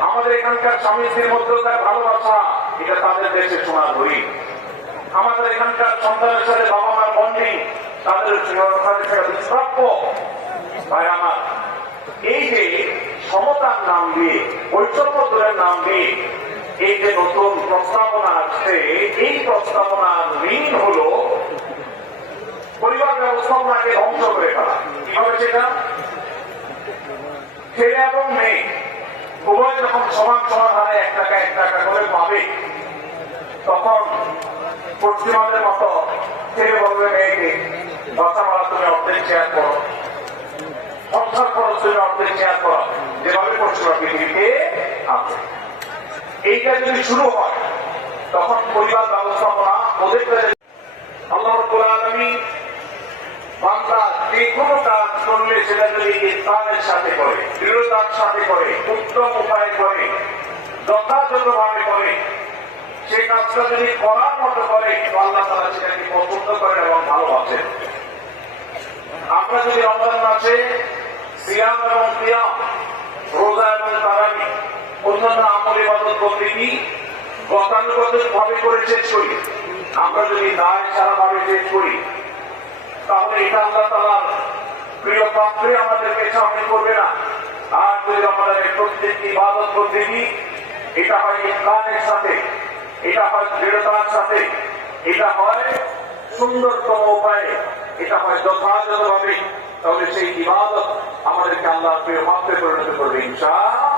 আমাদের এখানকার স্বামী স্ত্রীর মধ্যে তার ভালোবাসা, এটা তাদের দেশে শোনার বই আমাদের এখানকার সন্তানের সাথে বাবা মার বন্ডিং, তাদের তাদের ভাই আমার, এই যে সমতার নাম দিয়ে, বৈষম্য নাম দিয়ে এই যে নতুন প্রস্তাবনা আসছে, এই প্রস্তাবনার মিন হলো পরিবার ব্যবস্থাপনাকে ধ্বংস করে ফেলা। সেটা? ছেলে এবং মেয়ে উভয় যখন সমান সমান হারে এক টাকা এক টাকা করে পাবে, তখন পশ্চিমাদের মতো ছেলে বলবে মেয়েকে বাচ্চা মারা তুমি অর্ধেক শেয়ার করো। সংসার খরচ তুমি অর্ধেক শেয়ার করো। যেভাবে পশ্চিমা পৃথিবীতে আছে যদি শুরু হয়, তখন পরিবার ব্যবস্থাপনা, ওদের আল্লাহ আলামিন বান্দা যে কোনো কাজ করলে সেটা যদি ইসলামের সাথে করে, দৃঢ়তার সাথে করে, উত্তম উপায় করে, যথাযথভাবে করে সেই কাজটা যদি করার মতো করে আল্লাহ তারা সেটাকে পছন্দ করেন এবং ভালোবাসেন। আমরা যদি রমজান মাসে সিয়াম এবং সিয়াম, রোজা এবং তারাবি অন্যান্য আমল ইবাদত করতে গতানুগতিক ভাবে করে শেষ করি আমরা যদি দায় সারা ভাবে শেষ করি তাহলে এটা আল্লাহ তালার প্রিয় পাত্রে আমাদেরকে সামনে করবে না। আর যদি আমাদের প্রত্যেকটি ইবাদত করতে এটা হয় ইসলামের সাথে, এটা হয় দৃঢ়তার সাথে, এটা হয় সুন্দরতম উপায়ে, এটা হয় যথাযথভাবে, তাহলে সেই ইবাদত আমাদেরকে আল্লাহ প্রিয় পাত্রে পরিণত করবে ইনশা প্রিয় ভাই আমার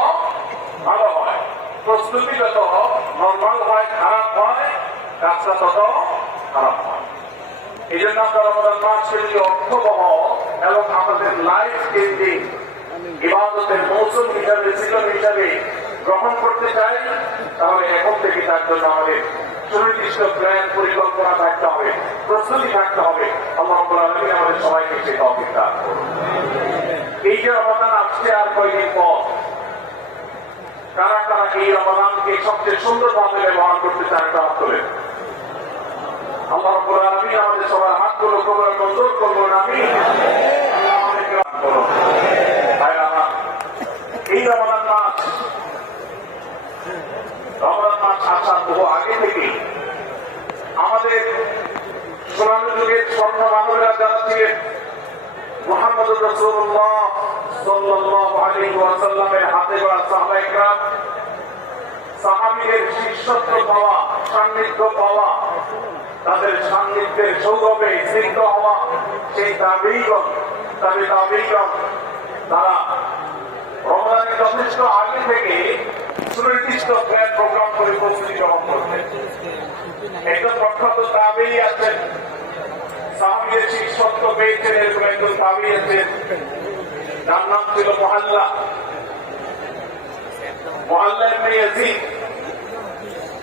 প্রস্তুতি যত নর্মাল হয়, খারাপ হয় কাজটা তত খারাপ হয়। এই জন্য আমরা রমজান মাসকে যদি অর্থবহ এবং আমাদের লাইফ চেঞ্জিং ইবাদতের মৌসুম হিসাবে, সিজন হিসাবে গ্রহণ করতে চাই, তাহলে এখন থেকে তার জন্য আমাদের সুনির্দিষ্ট প্ল্যান পরিকল্পনা থাকতে হবে, প্রস্তুতি থাকতে হবে। আল্লাহ রাব্বুল আমাদের সবাইকে সে দান এই যে অবদান আসছে আর কয়েকদিন কারা কারা এই রমাদানকে সবচেয়ে সুন্দরভাবে ব্যবহার করতে চান তা তোলেন আল্লাহ রাব্বুল আলামিন আমাদের সবার হাতগুলো এই রমাদান মাস, রমজান মাস আসার বহু আগে থেকে আমাদের যুগের স্বর্ণ মানবেরা যারা ছিলেন মোহাম্মদ রসুল্লাহ ওয়াসাল্লামের হাতে গড়া সাহাবা সাহাবীদের শিষ্যত্ব পাওয়া, সান্নিধ্য পাওয়া, তাদের সান্নিধ্যের সৌরভে স্নিগ্ধ হওয়া সেই দাবিগণ, তাদের দাবিগণ, তারা রমজানের যথেষ্ট আগে থেকে সুনির্দিষ্ট প্রোগ্রাম করে প্রস্তুতি গ্রহণ করতেন একজন প্রখ্যাত আছেন সাহাবিদের শিষ্যত্ব পেয়েছেন এরকম একজন দাবি আছেন যার নাম ছিল মহাল্লা। মহাল্লা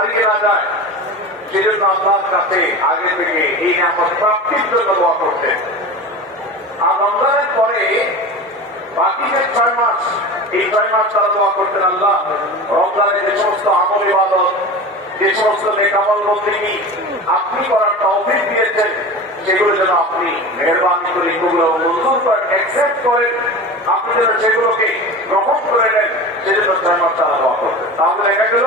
হারিয়ে না যায় সেই জন্য আল্লাহর কাছে আগে থেকে এই নামত প্রাপ্তির জন্য দোয়া করতেন। আর রমজানের পরে বাকি যে ছয় মাস, এই ছয় মাস তারা দোয়া করতেন আল্লাহ। রমজানের যে সমস্ত আমল ইবাদত, যে সমস্ত নেকামল বন্দিগি আপনি করার তৌফিক দিয়েছেন, সেগুলো যেন আপনি মেহরবানি করে এগুলো মঞ্জুর করেন অ্যাকসেপ্ট করেন। আপনি যেন সেগুলোকে গ্রহণ করে নেন, সেজন্য ছয় মাস তারা দোয়া করতেন। তাহলে দেখা গেল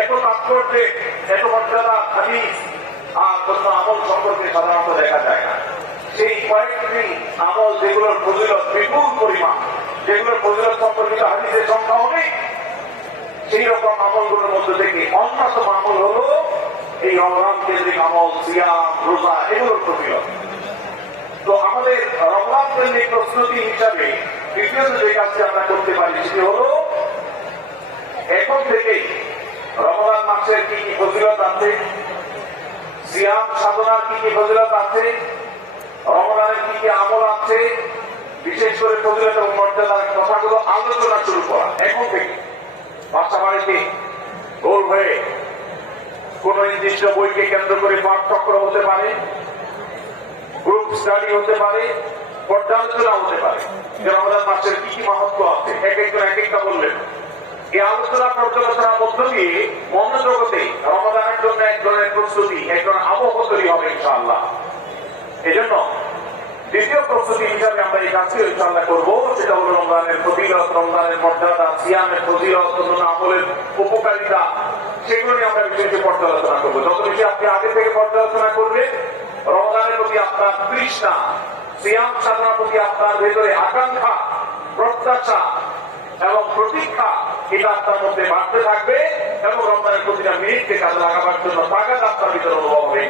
এত তাৎপর্যে, এত মর্যাদা হাদিস আর কোন আমল সম্পর্কে সাধারণত দেখা যায় না। সেই কয়েকটি আমল যেগুলোর ফজিলত বিপুল পরিমাণ, যেগুলোর ফজিলত সম্পর্কিত হাদিসের সংখ্যা অনেক, সেই রকম আমলগুলোর মধ্যে থেকে অন্যতম আমল হলো এই রমজান কেন্দ্রিক আমল, সিয়াম, রোজা, এগুলোর ফজিলত। তো আমাদের রমজান কেন্দ্রিক প্রস্তুতি হিসাবে দ্বিতীয়ত যে কাজটি আমরা করতে পারি সেটি হলো, এখন থেকেই রমজান মাসের কি কি ফজিলত আছে? সিয়াম, সাধনার কি কি ফজিলত আছে? রমজানের কি কি আমল আছে? বিশেষ করে ফজিলত এবং মর্যাদার কথাগুলো আলোচনা শুরু করা। এখন থেকে বাসা বাড়িতে গোল হয়ে কোন নির্দিষ্ট বইকে কেন্দ্র করে পাঠ চক্র হতে পারে গ্রুপ স্টাডি হতে পারে, পর্যালোচনা হতে পারে। রমজান মাসের কি কি মাহাত্ম আছে এক একজন এক একটা বললেন এই আলোচনা পর্যালোচনার মধ্য দিয়ে মনোজগতে রমজানের জন্য প্রস্তুতি আবহ তৈরি হবে ইনশাআল্লাহ। এই জন্য দ্বিতীয় প্রস্তুতি হিসাবে আমরা এই কাজটি ইনশাআল্লাহ সেটা হলো রমজানের রমজানের মর্যাদা, সিয়ামের আমলের উপকারিতা, সেগুলো নিয়ে আমরা বিশেষ পর্যালোচনা করব। যত বেশি আপনি আগে থেকে পর্যালোচনা করবেন, রমজানের প্রতি আপনার তৃষ্ণা, সিয়াম সাধনার প্রতি আপনার ভেতরে আকাঙ্ক্ষা, প্রত্যাশা এবং প্রতীক্ষা এটা আপনার মধ্যে বাড়তে থাকবে এবং রমজানের প্রতিটা মিনিটকে কাজে লাগাবার জন্য তাগাদ আপনার ভিতরে অনুভব হবে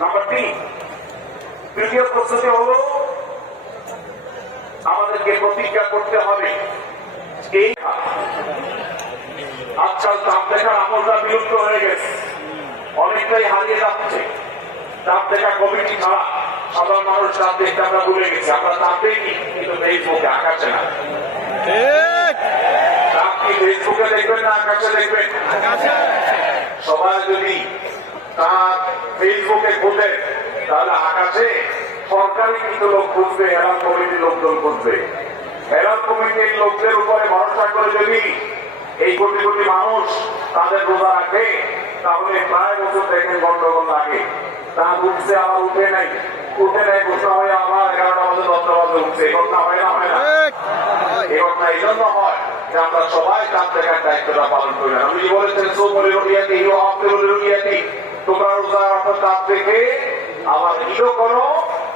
নাম্বার তিন, তৃতীয় প্রস্তুতি হলো, আমাদেরকে প্রতিজ্ঞা করতে হবে এই আজকাল চাপ দেখার আমলটা বিলুপ্ত হয়ে গেছে। অনেকটাই হারিয়ে যাচ্ছে। চাপ দেখা কমিটি ছাড়া সাধারণ মানুষ চাপ দেখতে আমরা ভুলে গেছি। আমরা চাপ দেখি কিন্তু ফেসবুকে আকাশে না। ফেসবুকে দেখবেন না আকাশে দেখবেন? সবাই যদি তার ফেসবুকে খুঁজে তাহলে আকাশে সরকারি কিন্তু লোক খুঁজবে এলান কমিটির লোকজন খুঁজবে। এলান কমিটির লোকদের উপরে ভরসা করে যদি এই কোটি কোটি মানুষ তাদের রোজা রাখে তাহলে প্রায় বছর দেখেন গন্ডগোল লাগে। তা উঠছে আবার উঠে নাই। উঠে নাই ঘোষণা হয়ে আবার এগারোটা বাজে দশটা বাজে উঠছে। এই ঘটনা হয় না হয় না? এই ঘটনা এই জন্য হয়। যে আমরা সবাই চাঁদ দেখার দায়িত্বটা পালন করি না আমি বলেছেন সৌ বলে রুটিয়াতি হিও আপনি বলে রুটিয়াতি তোমরা রোজা রাখো চাঁদ দেখে আবার ঈদও করো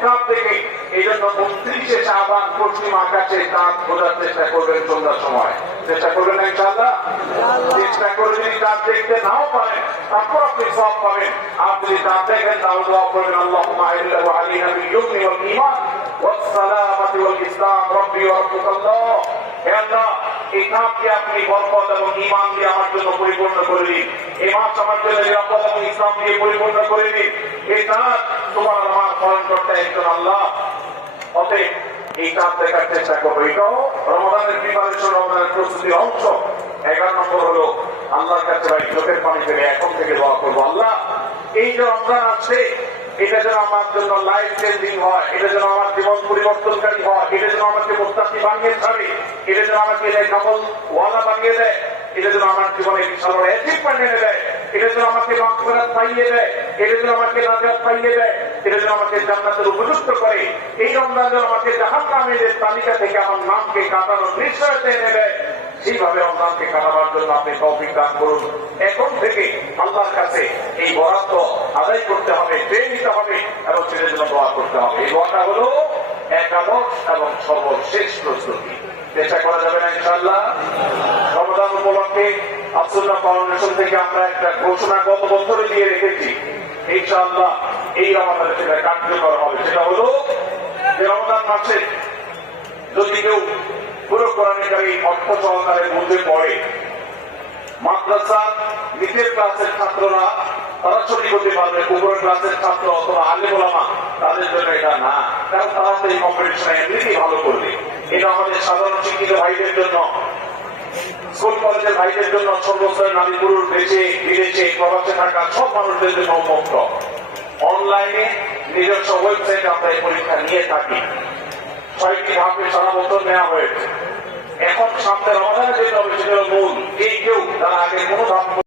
চাঁদ দেখে এই জন্য উনত্রিশে শাহবান পশ্চিম আকাশে চাঁদ বোঝার চেষ্টা করবেন সন্ধ্যার সময় চেষ্টা করবেন না ইনশাআল্লাহ চেষ্টা করে যদি চাঁদ দেখতে নাও পারেন তারপর আপনি সব পাবেন আপনি যদি চাঁদ দেখেন তাহলে দোয়া করবেন আল্লাহ মাহিল্লাহ আলী নবী ইউনি ওয়াল ঈমান والسلامة والإسلام ربي وربك الله হে আল্লাহ এই অংশ। এগারো নম্বর হলো আল্লাহর কাছে ভাই, চোখের পানি ফেলে এখন থেকে দোয়া করব। আল্লাহ, এই যে রমজান আসছে এটা যেন আমার জন্য লাইফ চেঞ্জিং হয়, এটা যেন আমার জীবন পরিবর্তনকারী হয়, এটা যেন আমাকে মোস্তাকি বানিয়ে ছাড়ে, এটা যেন আমাকে কামল ওয়ালা বানিয়ে দেয়, এটা যেন আমার জীবনে বিশাল অ্যাচিভমেন্ট এনে দেয়, এটা যেন আমাকে পাইয়ে দেয়, এটা যেন আমাকে পাইয়ে দেয়, এটা যেন আমাকে জান্নাতের উপযুক্ত করে। এই রমজান যেন আমাকে তালিকা থেকে আমার নামকে কাটানোর নিশ্চয়তা এনে দেয়। সেইভাবে রমজানকে কাটাবার জন্য আপনি দান করুন। এখন থেকে আল্লাহর কাছে এই বরাদ্দ আদায় করতে হবে পেয়ে নিতে হবে এবং সেটার জন্য দোয়া করতে হবে। এই দোয়াটা হলো একাদশ এবং সর্বশেষ প্রস্তুতি। চেষ্টা করা যাবে না ইনশাল্লাহ রমজান উপলক্ষে আব্দুল্লাহ ফাউন্ডেশন থেকে আমরা একটা ঘোষণা গত বছরে দিয়ে রেখেছি। ইনশাআল্লাহ এই রমাদানে সেটা কার্যকর হবে। সেটা হলো যে রমজান মাসে যদি কেউ পুরো কোরআনিকারী অর্থ সহকারে মধ্যে পড়ে মাদ্রাসা নিচের ক্লাসের ছাত্ররা তারা ছুটি করতে পারবে উপরের ক্লাসের ছাত্র অথবা আলে বলামা তাদের জন্য এটা না। কারণ তারা তো এই কম্পিটিশনে এমনিতেই ভালো করবে। এটা আমাদের সাধারণ শিক্ষিত ভাইদের জন্য স্কুল কলেজের ভাইদের জন্য সর্বস্তরের নারী পুরুষ দেশে বিদেশে প্রবাসে থাকা সব মানুষদের জন্য উন্মুক্ত। অনলাইনে নিজস্ব ওয়েবসাইটে আমরা এই পরীক্ষা নিয়ে থাকি। ছয়টি ধাপে সারা বছর নেওয়া হয়েছে। এখন সামনে রমাদানে যেটা হবে, সেটা মূল। এই কেউ তারা আগে কোনো ধাপ